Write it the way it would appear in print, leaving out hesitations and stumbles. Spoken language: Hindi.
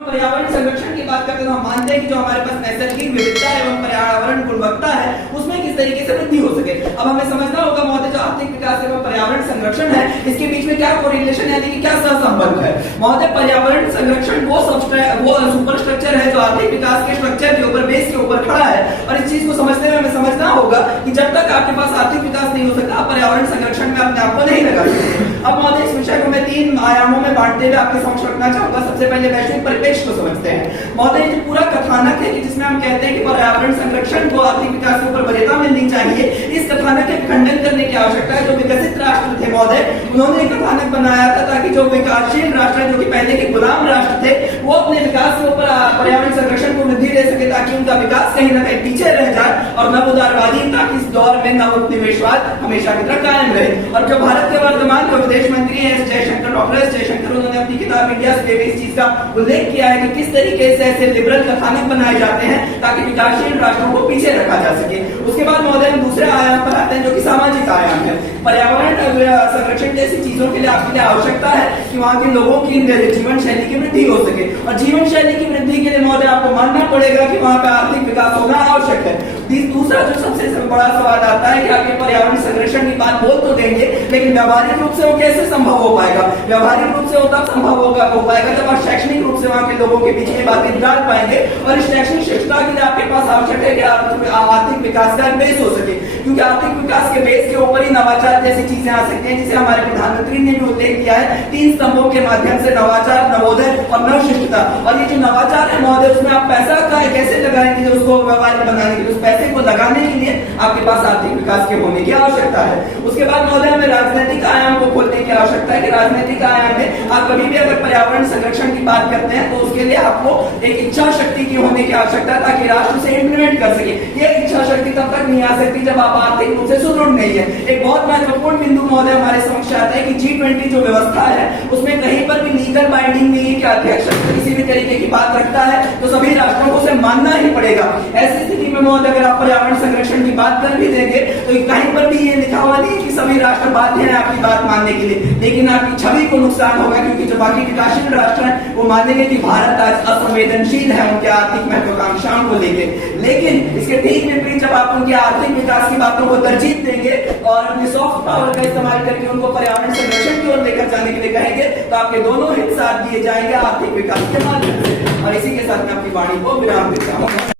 पर्यावरण संरक्षण की बात करते हैं तो हम मानते हैं कि जो हमारे पास नैसर्गिक विविधता एवं पर्यावरण गुणवत्ता है उसमें किस तरीके से वृद्धि हो सके। अब हमें समझना होगा महोदय जो आर्थिक विकास एवं पर्यावरण संरक्षण है इसके बीच में क्या कोरिलेशन यानी कि क्या सहसंबंध है। महोदय पर्यावरण संरक्षण वो सुपर स्ट्रक्चर है जो आर्थिक विकास के स्ट्रक्चर के ऊपर बेस के ऊपर खड़ा है और इस चीज को समझते हुए हमें समझना होगा कि जब तक आपके पास आर्थिक विकास नहीं हो सकता आप पर्यावरण संरक्षण में अपने आप को नहीं लगा सकते। अब महोदय इस विषय को मैं 3 आयामों में बांटते हुए आपके समक्ष रखना चाहूंगा। सबसे पहले वैश्विक परिप्रेक्ष्य को समझते हैं। महोदय जो पूरा कथानक है कि जिसमें हम कहते हैं कि पर्यावरण संरक्षण को आर्थिक विकास के ऊपर वरीयता मिलनी चाहिए, इस कथानक के खंडन करने की आवश्यकता है। जो विकसित राष्ट्र थे महोदय उन्होंने एक कथानक बनाया था ताकि जो विकासशील राष्ट्र जो कि पहले के गुलाम राष्ट्र थे वो अपने विकास के ऊपर पर्यावरण संरक्षण को वृद्धि दे सके ताकि उनका विकास कहीं ना कहीं पीछे रह जाए और नव उदारवादी ताकि इस दौर में नव उपनिवेशवाद हमेशा की तरह कायम रहे। और जो भारत के वर्तमान विदेश मंत्री है जयशंकर, डॉक्टर एस जयशंकर, उन्होंने अपनी किताब इंडिया बेबी इस चीज का उल्लेख किया है कि किस तरीके से ऐसे लिबरल कथानक बनाए जाते हैं ताकि विकासशील राष्ट्रों को पीछे रखा जा सके। उसके बाद महोदय हम दूसरे आयाम पर आते हैं जो कि सामाजिक आयाम है। पर्यावरण संरक्षण जैसी चीजों के लिए आपके लिए आवश्यकता है कि वहां के लोगों की जीवन शैली की वृद्धि हो सके और जीवन शैली की वृद्धि के लिए महोदय आपको मानना पड़ेगा कि वहां पे आर्थिक विकास होना आवश्यक है। दूसरा जो सबसे बड़ा सवाल आता है कि आपके पर्यावरण संरक्षण की बात बोल तो देंगे लेकिन व्यावहारिक रूप से वो कैसे संभव हो पाएगा। व्यावहारिक रूप से वो तब संभव हो पाएगा जब आप शैक्षणिक रूप से वहां के लोगों के बीच में बातें डाल पाएंगे और इस शैक्षणिक शिक्षा के लिए आपके पास आवश्यक है कि आर्थिक विकास का बेस हो सके, क्योंकि आर्थिक विकास के बेस के ऊपर ही नवाचार जैसी चीजें आ सकती हैं जिसे हमारे प्रधानमंत्री ने भी उल्लेख किया है 3 स्तंभों के माध्यम से नवाचार, नवोदय और नवशिष्टता। और ये जो नवाचार है महोदय उसमें आप पैसा कैसे लगाएंगे उसको व्यावहारिक बनाने के लिए, उस पैसे को लगाने के लिए आपके पास आर्थिक विकास के होने की आवश्यकता है। उसके बाद महोदय हमें राजनीतिक आयाम को खोलने की आवश्यकता है कि राजनीतिक आयाम में आप कभी भी अगर पर्यावरण संरक्षण की बात करते हैं तो उसके लिए आपको एक इच्छा शक्ति की होने की आवश्यकता है ताकि राष्ट्र उसे इंप्लीमेंट कर सके। ये इच्छा शक्ति तब तक नहीं आ सकती जब आप आर्थिक रूप से सुदृढ़ नहीं है। एक बहुत महत्वपूर्ण बिंदु महोदय हमारे समक्ष आता है कि G20 जो व्यवस्था है उसमें कहीं पर भी लीगल बाइंडिंग नहीं है कि अध्यक्ष किसी भी तरीके की बात रखता है तो सभी राष्ट्रों को उसे मानना ही पड़ेगा। ऐसी स्थिति में महोदय अगर आप पर्यावरण संरक्षण की बात कर भी देंगे तो कहीं पर भी ये लिखा हुआ नहीं कि सभी राष्ट्र बाध्य हैं आपकी बात मानने के लिए, लेकिन आपकी छवि को नुकसान होगा क्योंकि जो बाकी विकासशील राष्ट्र हैं वो मानेंगे कि भारत आज असंवेदनशील है उनके आर्थिक महत्वाकांक्षाओं को लेकर। लेकिन इसके ठीक विपरीत जब आप उनके आर्थिक विकास की बातों को तरजीह देंगे और अपने सॉफ्ट पावर का इस्तेमाल करके उनको पर्यावरण संरक्षण की ओर लेकर जाने के लिए कहेंगे तो आपके दोनों हित साथ दिए जाएंगे आर्थिक विकास के माध्यम से। और इसी के साथ मैं अपनी वाणी को विराम देता हूँ।